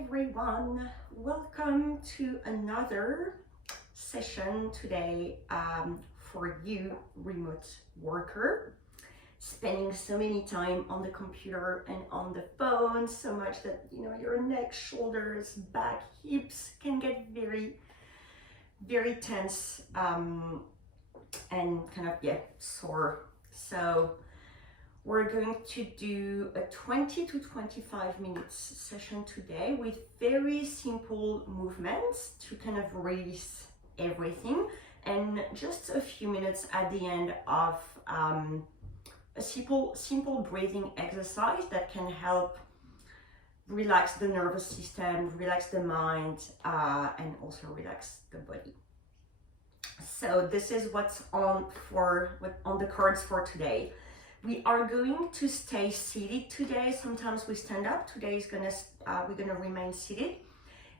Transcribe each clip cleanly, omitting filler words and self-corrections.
everyone, welcome to another session today for you remote worker spending so many time on the computer and on the phone, so much that your neck, shoulders, back, hips can get very tense and kind of sore. So we're going to do a 20 to 25 minutes session today with very simple movements to kind of release everything, and just a few minutes at the end of a simple breathing exercise that can help relax the nervous system, relax the mind, and also relax the body. So this is what's on the cards for today. We are going to stay seated today. Sometimes we stand up. Today is we're gonna remain seated.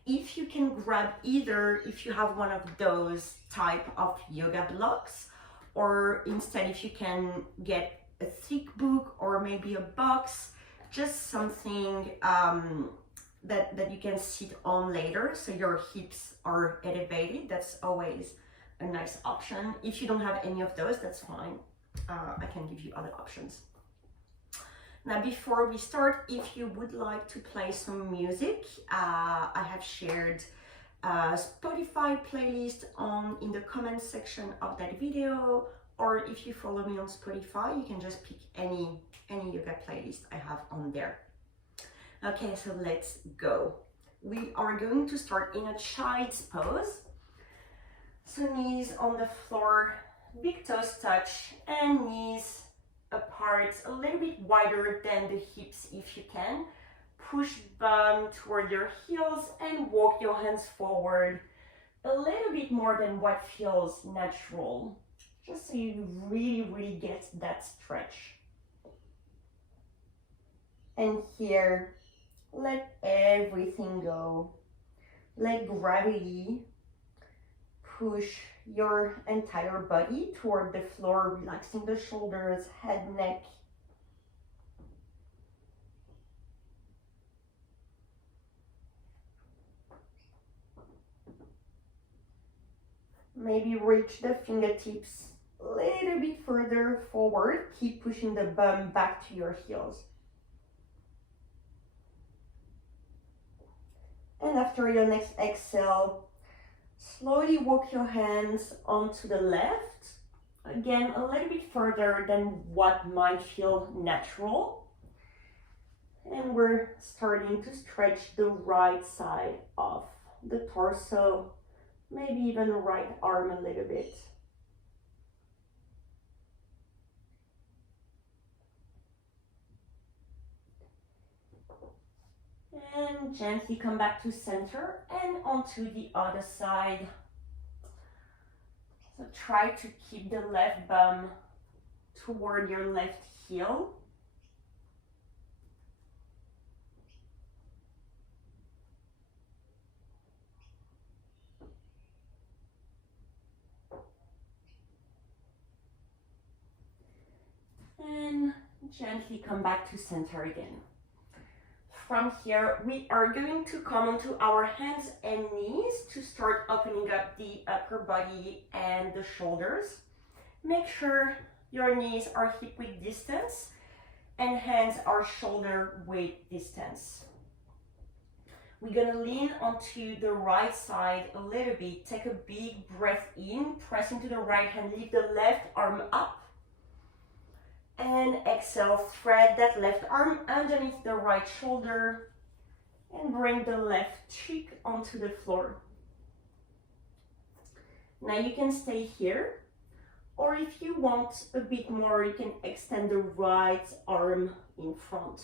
If you can grab if you have one of those type of yoga blocks, or instead if you can get a thick book or maybe a box, just something that you can sit on later so your hips are elevated. That's always a nice option. If you don't have any of those, that's fine. I can give you other options. Now, before we start, if you would like to play some music, I have shared a Spotify playlist in the comment section of that video, or if you follow me on Spotify, you can just pick any yoga playlist I have on there. Okay, so let's go. We are going to start in a child's pose. So knees on the floor, big toes touch, and knees apart, a little bit wider than the hips if you can. Push bum toward your heels and walk your hands forward a little bit more than what feels natural, just so you really get that stretch. And here, let everything go. Let gravity push your entire body toward the floor, relaxing the shoulders, head, neck. Maybe reach the fingertips a little bit further forward. Keep pushing the bum back to your heels. And after your next exhale, slowly walk your hands onto the left. Again, a little bit further than what might feel natural. And we're starting to stretch the right side of the torso, maybe even the right arm a little bit. And gently come back to center and onto the other side. So try to keep the left bum toward your left heel. And gently come back to center again. From here, we are going to come onto our hands and knees to start opening up the upper body and the shoulders. Make sure your knees are hip width distance and hands are shoulder width distance. We're gonna lean onto the right side a little bit. Take a big breath in, press into the right hand, lift the left arm up. And exhale, thread that left arm underneath the right shoulder and bring the left cheek onto the floor. Now you can stay here, or if you want a bit more, you can extend the right arm in front.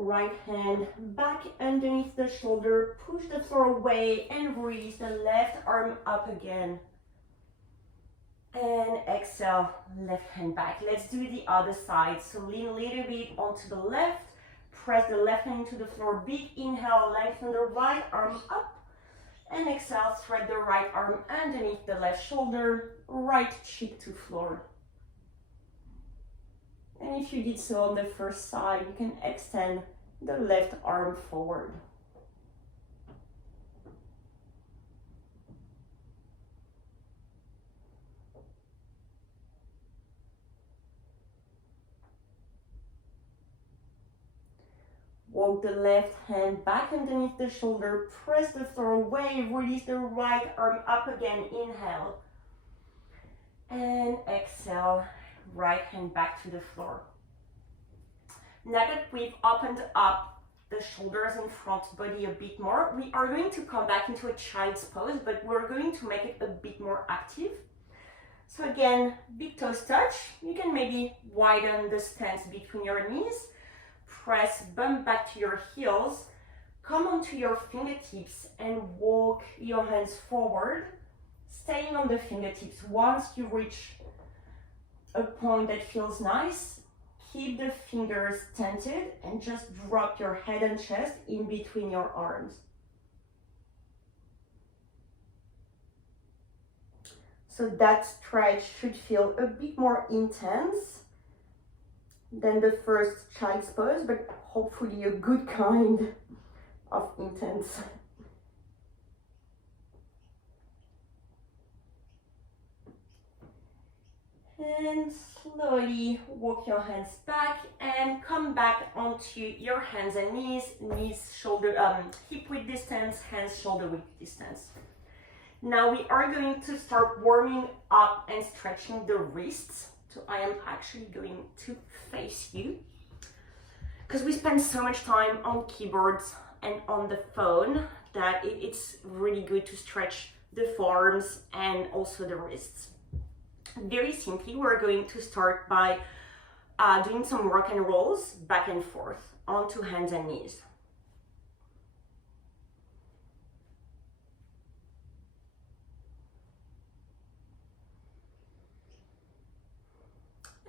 Right hand back underneath the shoulder, push the floor away and release the left arm up again. And exhale, left hand back. Let's do the other side. So lean a little bit onto the left, press the left hand into the floor, big inhale, lengthen the right arm up, And exhale, thread the right arm underneath the left shoulder, right cheek to floor. And if you did so on the first side, you can extend the left arm forward. Walk the left hand back underneath the shoulder, press the floor away, release the right arm up again, inhale. And exhale, right hand back to the floor. Now that we've opened up the shoulders and front body a bit more, we are going to come back into a child's pose, but we're going to make it a bit more active. So again, big toes touch. You can maybe widen the stance between your knees. Press, bump back to your heels. Come onto your fingertips and walk your hands forward, staying on the fingertips. Once you reach a point that feels nice, keep the fingers tented and just drop your head and chest in between your arms. So that stretch should feel a bit more intense than the first child's pose, but hopefully a good kind of intense. And slowly walk your hands back and come back onto your hands and knees, hip width distance, hands shoulder width distance. Now we are going to start warming up and stretching the wrists. So I am actually going to face you because we spend so much time on keyboards and on the phone that it's really good to stretch the forearms and also the wrists. Very simply, we're going to start by doing some rock and rolls back and forth onto hands and knees.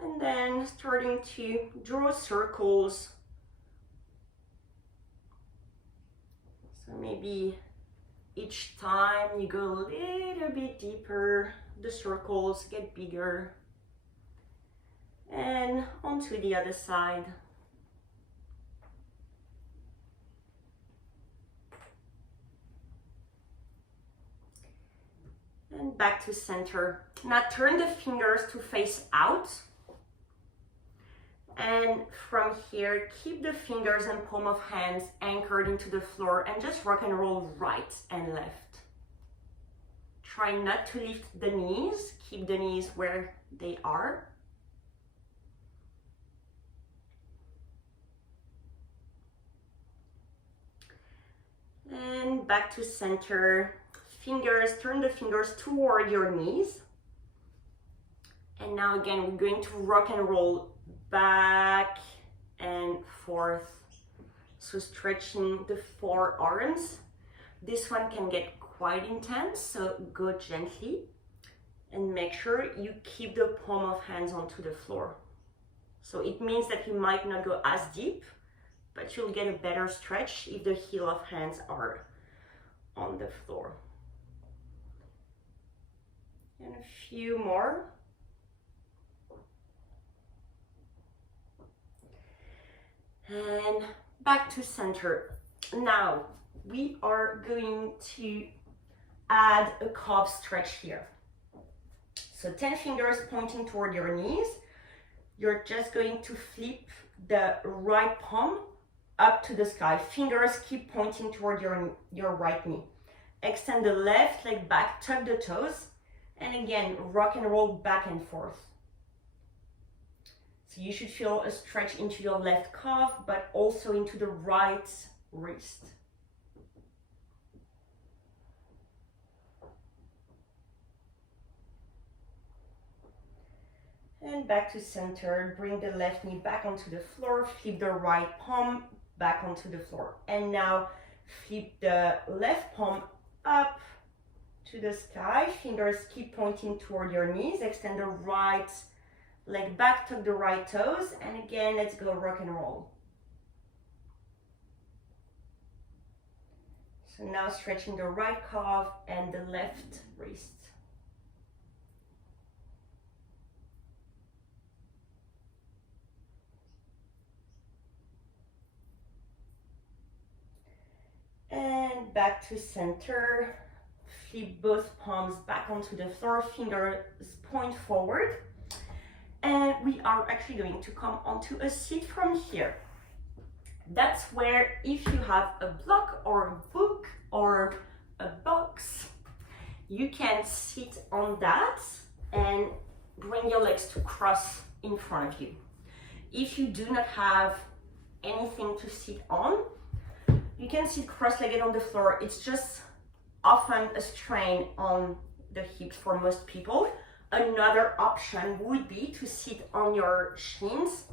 And then starting to draw circles. So maybe each time you go a little bit deeper, the circles get bigger. And onto the other side. And back to center. Now turn the fingers to face out. And from here, keep the fingers and palm of hands anchored into the floor and just rock and roll right and left. Try not to lift the knees, keep the knees where they are. And back to center. Fingers, turn the fingers toward your knees. And now again, we're going to rock and roll back and forth. So stretching the forearms. This one can get quite intense, so go gently and make sure you keep the palm of hands onto the floor. So it means that you might not go as deep, but you'll get a better stretch if the heel of hands are on the floor. And a few more. And back to center. Now we are going to add a calf stretch here. So 10 fingers pointing toward your knees. You're just going to flip the right palm up to the sky. Fingers keep pointing toward your right knee. Extend the left leg back, tuck the toes, and again, rock and roll back and forth. So you should feel a stretch into your left calf, but also into the right wrist. And back to center, bring the left knee back onto the floor, flip the right palm back onto the floor. And now flip the left palm up to the sky, fingers keep pointing toward your knees, extend the right leg back, tuck the right toes, and again, let's go rock and roll. So now stretching the right calf and the left wrist. And back to center. Flip both palms back onto the floor, fingers point forward. And we are actually going to come onto a seat from here. That's where, if you have a block or a book or a box, you can sit on that and bring your legs to cross in front of you. If you do not have anything to sit on, you can sit cross-legged on the floor. It's just often a strain on the hips for most people. Another option would be to sit on your shins,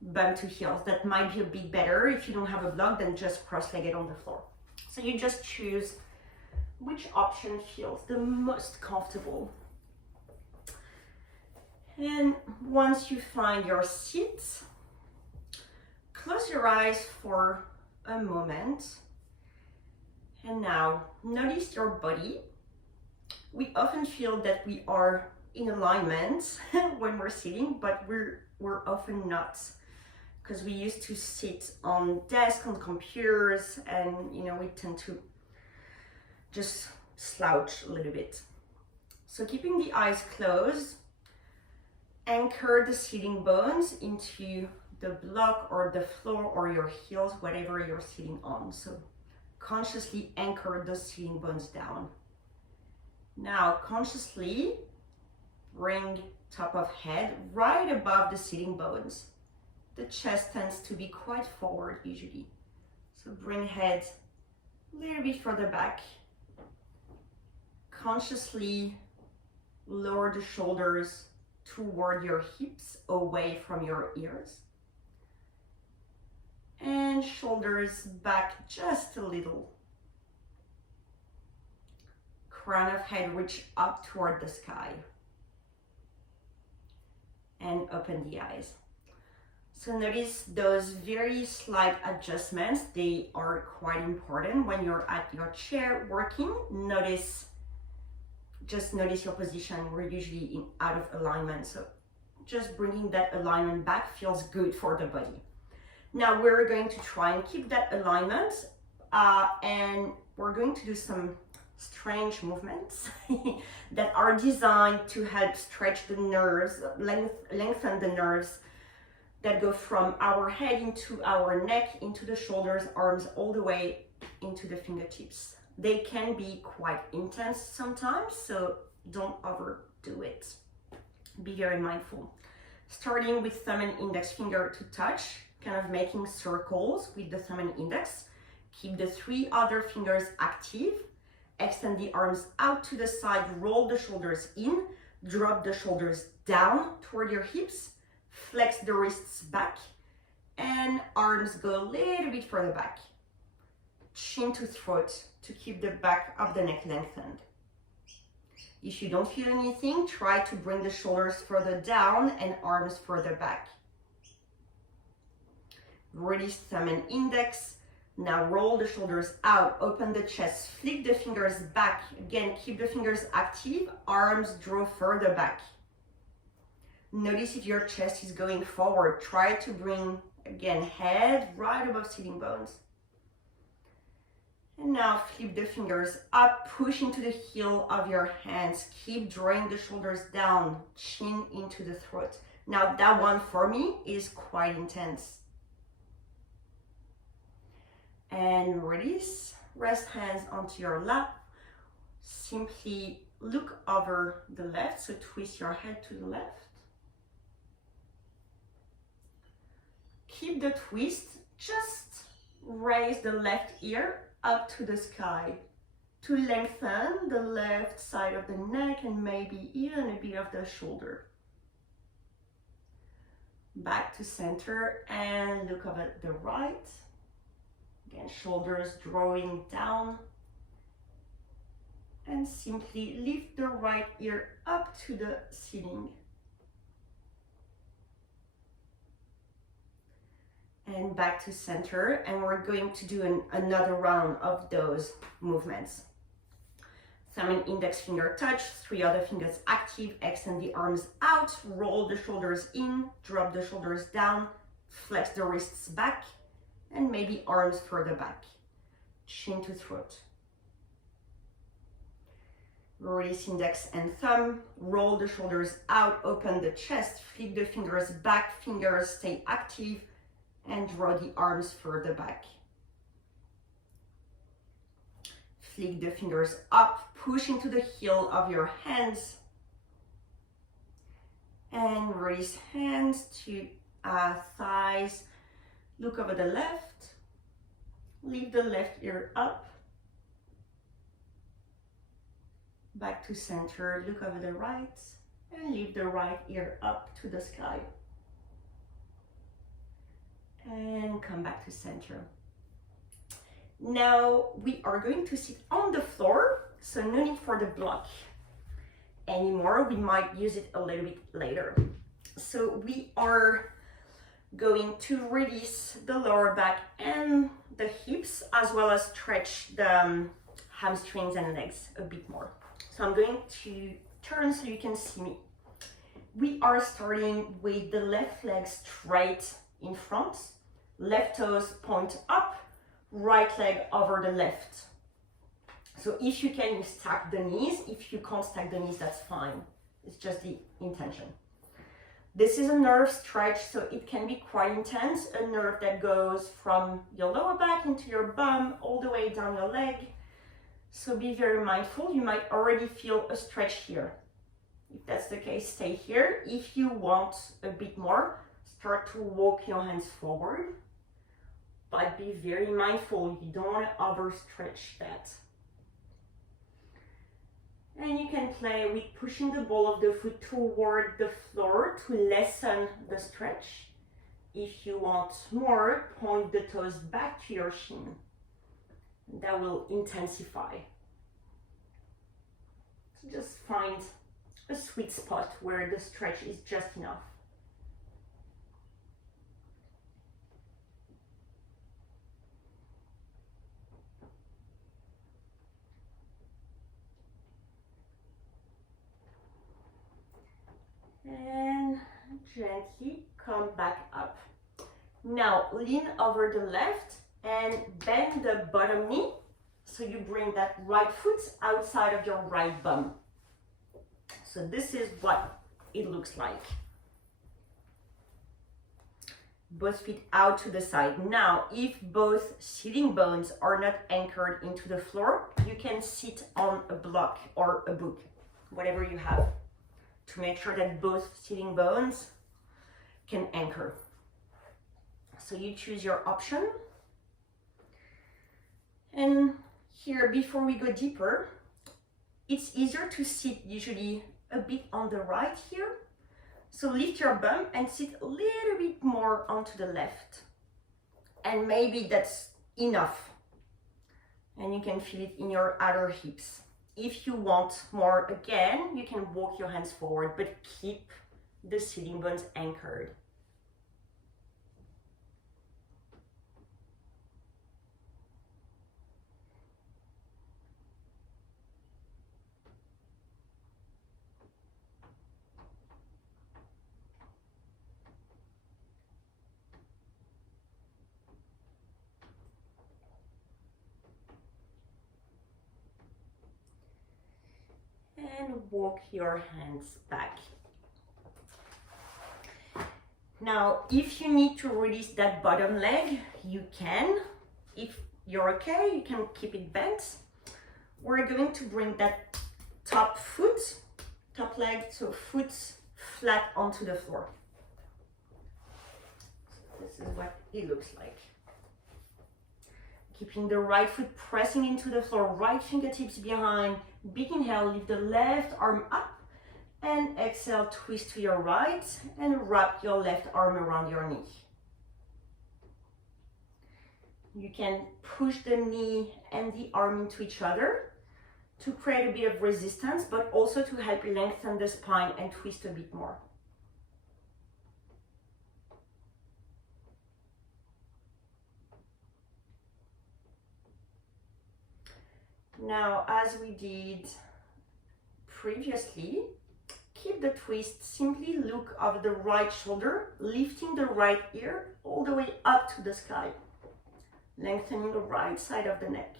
bum to heels. That might be a bit better if you don't have a block than just cross-legged on the floor. So you just choose which option feels the most comfortable. And once you find your seat, close your eyes for a moment. And now notice your body. We often feel that we are in alignment when we're sitting, but we're often not, because we used to sit on desks, on computers, and we tend to just slouch a little bit. So keeping the eyes closed, anchor the sitting bones into the block or the floor or your heels, whatever you're sitting on. So consciously anchor those sitting bones down. Now consciously bring top of head right above the sitting bones. The chest tends to be quite forward usually. So bring head a little bit further back. Consciously lower the shoulders toward your hips, away from your ears. And shoulders back just a little. Crown of head reach up toward the sky. And open the eyes. So notice those very slight adjustments. They are quite important when you're at your chair working. Just notice your position. We're usually out of alignment. So just bringing that alignment back feels good for the body. Now we're going to try and keep that alignment and we're going to do some strange movements that are designed to help stretch the nerves, lengthen the nerves that go from our head into our neck, into the shoulders, arms, all the way into the fingertips. They can be quite intense sometimes, so don't overdo it. Be very mindful. Starting with thumb and index finger to touch, kind of making circles with the thumb and index. Keep the 3 other fingers active. Extend the arms out to the side, roll the shoulders in, drop the shoulders down toward your hips, flex the wrists back, and arms go a little bit further back. Chin to throat to keep the back of the neck lengthened. If you don't feel anything, try to bring the shoulders further down and arms further back. Release thumb and index. Now roll the shoulders out, open the chest, flick the fingers back. Again, keep the fingers active, arms draw further back. Notice if your chest is going forward. Try to bring, again, head right above sitting bones. And now flip the fingers up, push into the heel of your hands. Keep drawing the shoulders down, chin into the throat. Now that one for me is quite intense. And release, rest hands onto your lap. Simply look over the left, so twist your head to the left. Keep the twist, just raise the left ear up to the sky to lengthen the left side of the neck and maybe even a bit of the shoulder. Back to center and look over the right. Again, shoulders drawing down. And simply lift the right ear up to the ceiling. and back to center, and we're going to do another round of those movements. Thumb and index finger touch, 3 other fingers active, extend the arms out, roll the shoulders in, drop the shoulders down, flex the wrists back, and maybe arms further back, chin to throat. Release index and thumb, roll the shoulders out, open the chest, flip the fingers back, fingers stay active, and draw the arms further back. Flick the fingers up, push into the heel of your hands, and release hands to thighs. Look over the left, lift the left ear up, back to center, look over the right, and lift the right ear up to the sky. And come back to center. Now we are going to sit on the floor, so no need for the block anymore. We might use it a little bit later. So we are going to release the lower back and the hips, as well as stretch the hamstrings and legs a bit more. So I'm going to turn so you can see me. We are starting with the left leg straight in front, left toes point up, right leg over the left. So if you can, you stack the knees. If you can't stack the knees, that's fine. It's just the intention. This is a nerve stretch, so it can be quite intense. A nerve that goes from your lower back into your bum, all the way down your leg. So be very mindful. You might already feel a stretch here. If that's the case, stay here. If you want a bit more, start to walk your hands forward. But be very mindful, you don't want to overstretch that. And you can play with pushing the ball of the foot toward the floor to lessen the stretch. If you want more, point the toes back to your shin. That will intensify. So just find a sweet spot where the stretch is just enough. And gently come back up. Now lean over the left and bend the bottom knee, so you bring that right foot outside of your right bum. So this is what it looks like. Both feet out to the side. Now, if both sitting bones are not anchored into the floor, you can sit on a block or a book, whatever you have, to make sure that both sitting bones can anchor. So you choose your option. And here, before we go deeper, it's easier to sit usually a bit on the right here. So lift your bum and sit a little bit more onto the left. And maybe that's enough. And you can feel it in your outer hips. If you want more, again, you can walk your hands forward, but keep the sitting bones anchored. And walk your hands back. Now, if you need to release that bottom leg, you can. If you're okay, you can keep it bent. We're going to bring that top leg, so foot flat onto the floor. So this is what it looks like. Keeping the right foot pressing into the floor, right fingertips behind. Big inhale, lift the left arm up, and exhale, twist to your right and wrap your left arm around your knee. You can push the knee and the arm into each other to create a bit of resistance, but also to help lengthen the spine and twist a bit more. Now, as we did previously, keep the twist, simply look over the right shoulder, lifting the right ear all the way up to the sky, lengthening the right side of the neck.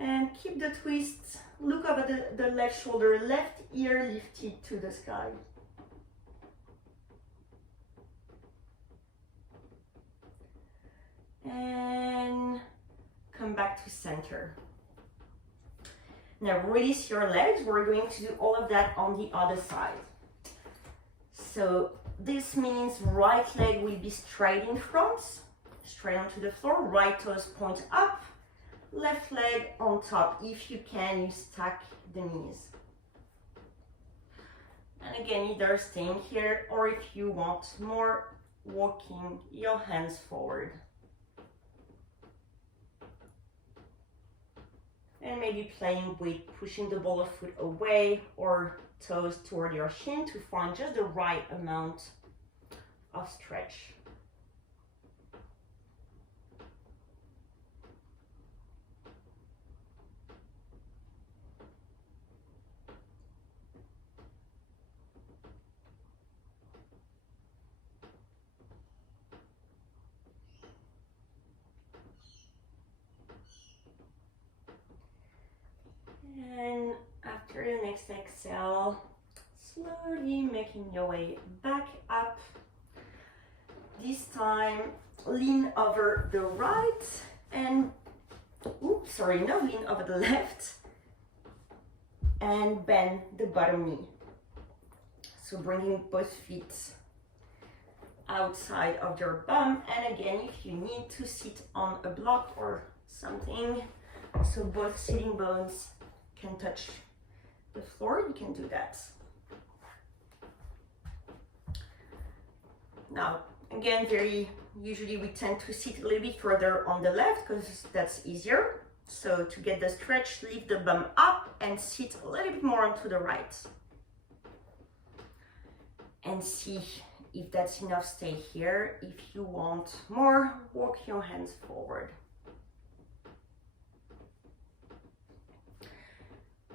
And keep the twist, look over the left shoulder, left ear lifted to the sky. And come back to center. Now release your legs. We're going to do all of that on the other side. So this means right leg will be straight in front, straight onto the floor, right toes point up, left leg on top. If you can, you stack the knees. And again, either staying here, or if you want more, walking your hands forward. And maybe playing with pushing the ball of foot away or toes toward your shin to find just the right amount of stretch. And after the next exhale, slowly making your way back up. This time, lean over the right and, lean over the left and bend the bottom knee. So bringing both feet outside of your bum. And again, if you need to sit on a block or something, so both sitting bones can touch the floor, you can do that. Now, again, usually we tend to sit a little bit further on the left because that's easier. So to get the stretch, lift the bum up and sit a little bit more onto the right. And see if that's enough, stay here. If you want more, walk your hands forward.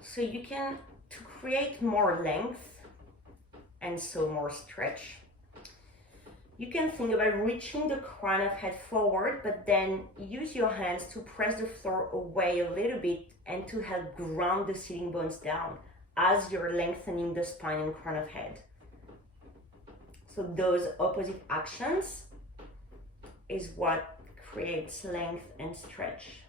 So you can, to create more length and so more stretch, you can think about reaching the crown of head forward, but then use your hands to press the floor away a little bit and to help ground the sitting bones down as you're lengthening the spine and crown of head. So those opposite actions is what creates length and stretch.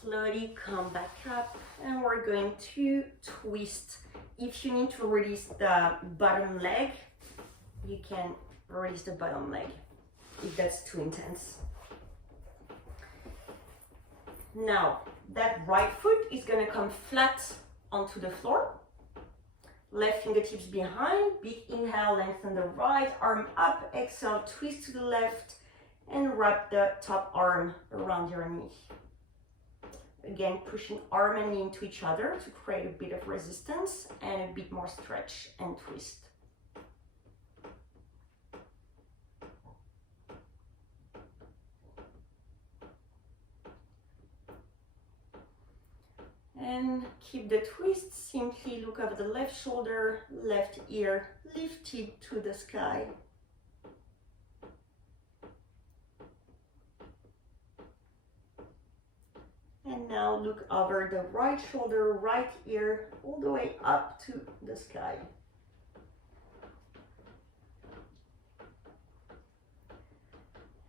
Slowly come back up, and we're going to twist. If you need to release the bottom leg, you can release the bottom leg if that's too intense. Now, that right foot is going to come flat onto the floor. Left fingertips behind, big inhale, lengthen the right arm up, exhale, twist to the left, and wrap the top arm around your knee. Again, pushing arm and knee into each other to create a bit of resistance and a bit more stretch and twist. And keep the twist, simply look over the left shoulder, left ear lifted to the sky. And now look over the right shoulder, right ear, all the way up to the sky.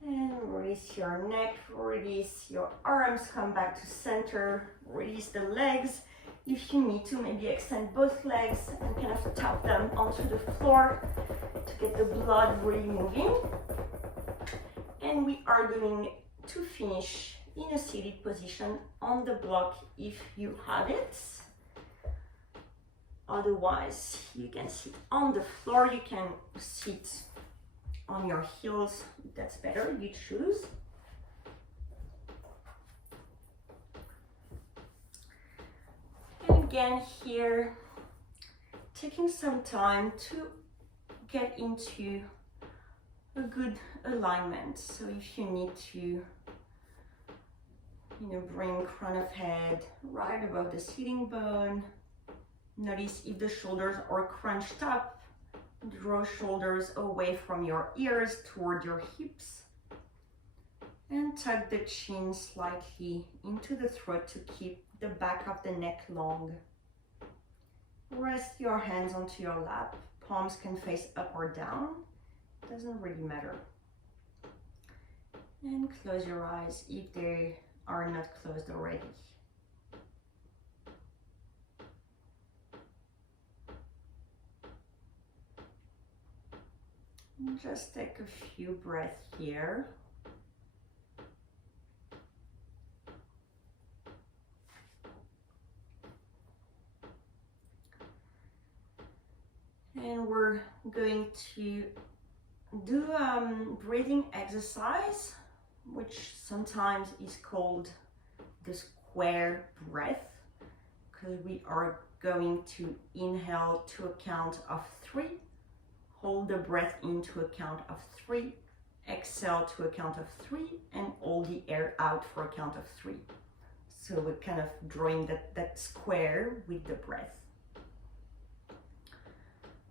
And release your neck, release your arms, come back to center, release the legs. If you need to, maybe extend both legs and kind of tap them onto the floor to get the blood really moving. And we are going to finish in a seated position on the block if you have it. Otherwise, you can sit on the floor, you can sit on your heels, that's better, you choose. And again here, taking some time to get into a good alignment. So if you need to, bring crown of head right above the sitting bone, notice if the shoulders are crunched up, draw shoulders away from your ears toward your hips, and tuck the chin slightly into the throat to keep the back of the neck long. Rest your hands onto your lap. Palms can face up or down, doesn't really matter. And close your eyes if they are not closed already. And just take a few breaths here. And we're going to do breathing exercise, which sometimes is called the square breath, because we are going to inhale to a count of 3, hold the breath in to a count of 3, exhale to a count of 3, and hold the air out for a count of 3. So we're kind of drawing that square with the breath.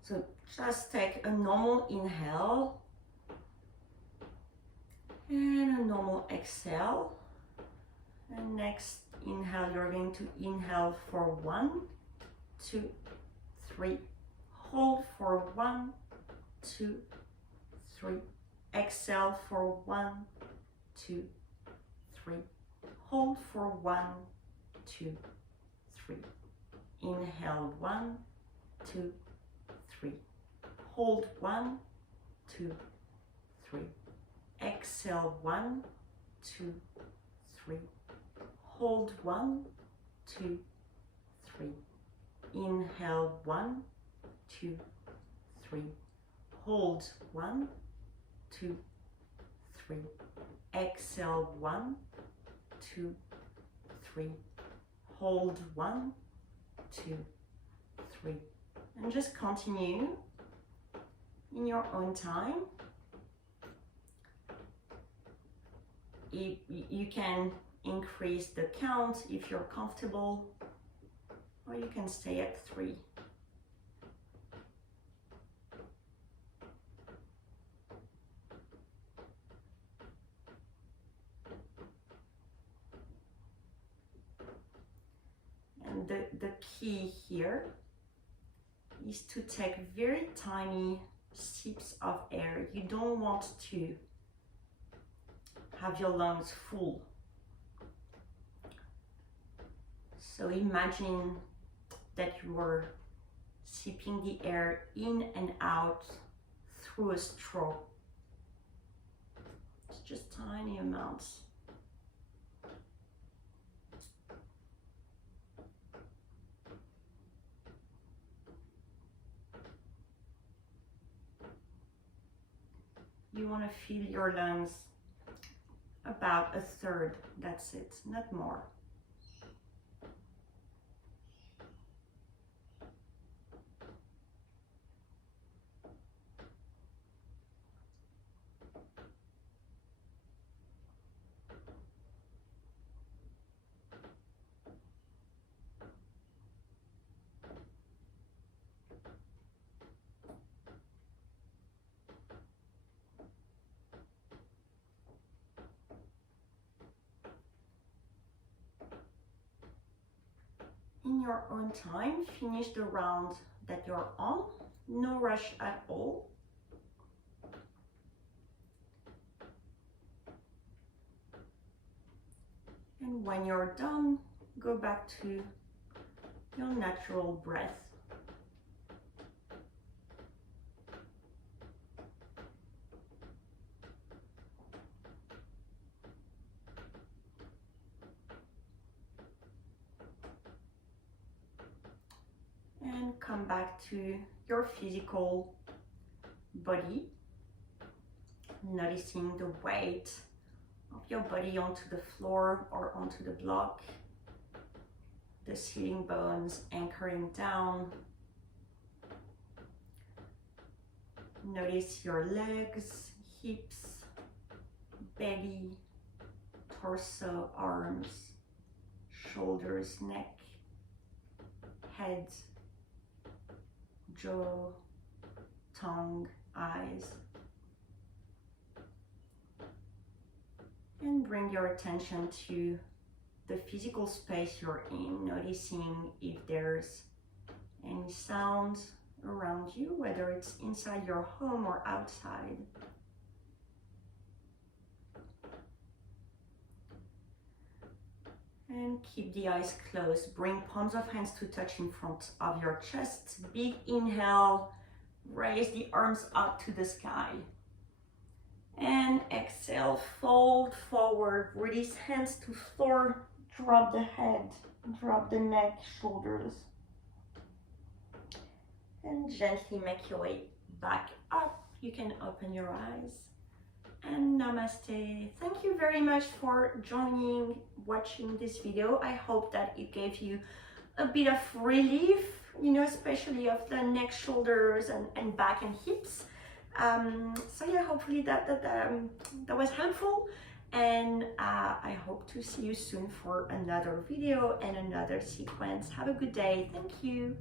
So just take a normal inhale and a normal exhale. And next inhale, you're going to inhale for 1, 2, 3. Hold for 1, 2, 3. Exhale for 1, 2, 3. Hold for 1, 2, 3. Inhale 1, 2, 3. Hold 1, 2, 3. Exhale 1, 2, 3. Hold 1, 2, 3. Inhale 1, 2, 3. Hold 1, 2, 3. Exhale 1, 2, 3. Hold 1, 2, 3. And just continue in your own time. You can increase the count if you're comfortable, or you can stay at 3. And the key here is to take very tiny sips of air. You don't want to have your lungs full. So imagine that you are sipping the air in and out through a straw. It's just tiny amounts. You want to fill your lungs about a third, that's it, not more. In your own time, finish the round that you're on. No rush at all. And when you're done, go back to your natural breath. And come back to your physical body. noticing the weight of your body onto the floor or onto the block, the sitting bones anchoring down. Notice your legs, hips, belly, torso, arms, shoulders, neck, head, jaw, tongue, eyes. And bring your attention to the physical space you're in, noticing if there's any sound around you, whether it's inside your home or outside. And keep the eyes closed. Bring palms of hands to touch in front of your chest. Big inhale, raise the arms up to the sky. And exhale, fold forward, release hands to floor, drop the head, drop the neck, shoulders. And gently make your way back up. You can open your eyes. And namaste. Thank you very much for joining, watching this video. I hope that it gave you a bit of relief, you know, especially of the neck, shoulders, and back and hips. So yeah, hopefully that was helpful, and I hope to see you soon for another video and another sequence. Have a good day. Thank you.